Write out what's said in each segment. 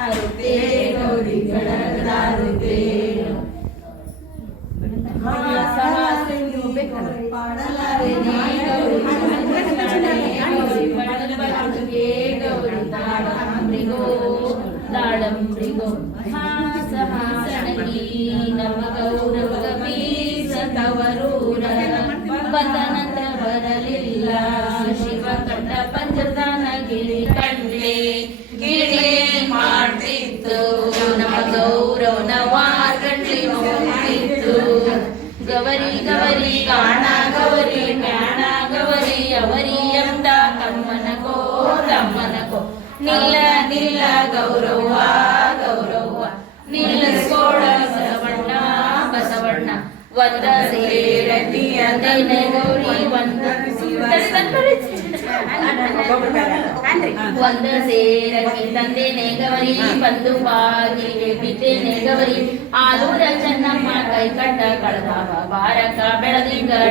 ನಾಡದಾರುತೆ ಗೌರಿ ದಾಳಂಬ್ರಿಗೋ ಗವರಿ ಗವರಿ ಕಾಣ ಗವರಿ ಮ್ಯಾಣ ಗವರಿ ಅವರಿ ಎಂದ ತಮ್ಮನಕೋ ತಮ್ಮನಕೋ ನಿಲ್ಲ ನಿಲ್ಲ ಗೌರವ್ವ ಗೌರವ್ವ ನಿಲ್ಲಿಸ್ಕೋಡ ಬಸವಣ್ಣ ಬಸವಣ್ಣ ಒಂದ ಸೇರಟಿಯ ದೈನ ಗೌರಿ ಒಂದ ಒಂದ ಸೇರಕಿ ತಂದೆನೆ ಗವರಿ ಬಂದು ಬಾಗಿಲಿಗೆ ಬಿದ್ದೇನೆ ಗವರಿ ಆಲೂರ ಚೆನ್ನಮ್ಮ ಕೈ ಕಟ್ಟ ಕಳದಾವ ಬಾರಕ ಬೆಳದಿಂಗಳ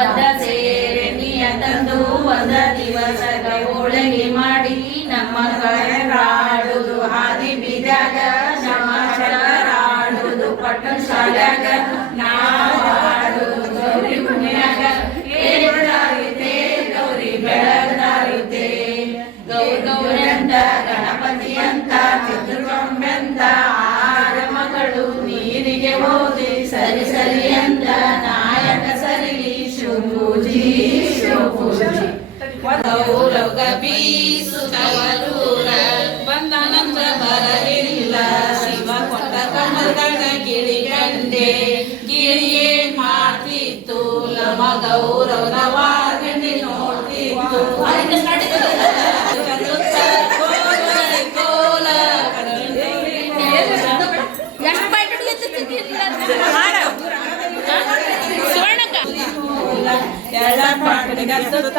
ಒಂದ ಸೇರಣಿಯ ತಂದು ಒಂದ ದಿವಸಗ ಗೌರವ ಬೀಸುತ್ತವರೂರ ಬಂದನಂತ ಬರಲಿಲ್ಲ. ಶಿವ ಕೊಟ್ಟ ಕಮಲದ ಗಿಳಿ ಕಂಡೆ. ಗಿಳಿಯೇ ಮಾಡ್ತಿತ್ತು. ನಮ್ಮ ನೋಡ್ತಿತ್ತು. ಸುವರ್ಣಕ್ಕ ಪಾಟಿಗತ್ತುತ್ತ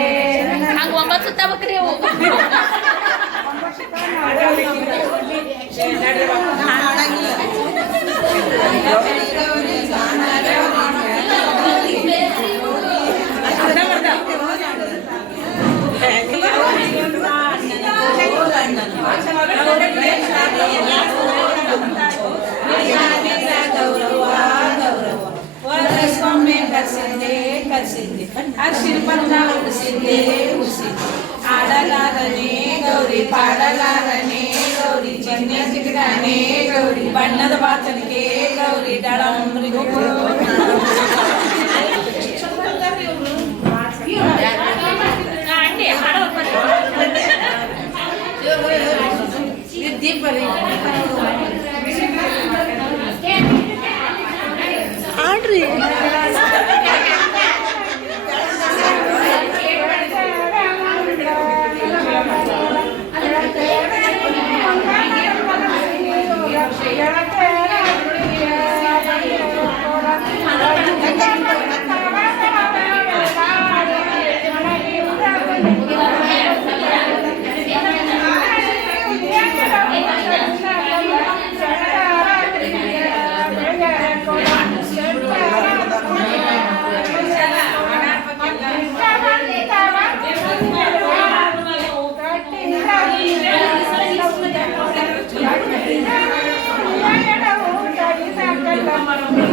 ಒಂಬತ್ತು ಸುತ್ತ ಬಕ್ರಿ ಅವು ವರ್ಷಕ್ಕೊಮ್ಮೆ ಕರ್ಸಿದ್ದೆ ಕರ್ಸಿದ್ದೆ ಅರ್ಶಿನ ಪಂಚ ಉಡಿಸಿದ್ದೆ ಉಡಿಸಿದ್ದೆ ಆಡಲಾರನೆ ಗೌರಿ ಪಾಡಲಾರನೆ ಗೌರಿ ಚಿನ್ನ ಚಿಕ್ಕದಾನೆ ಗೌರಿ ಬಣ್ಣದ ಬಾಚನಿಗೆ ಗೌರಿ ಡಳಂಬ್ರಿಗೂ camarão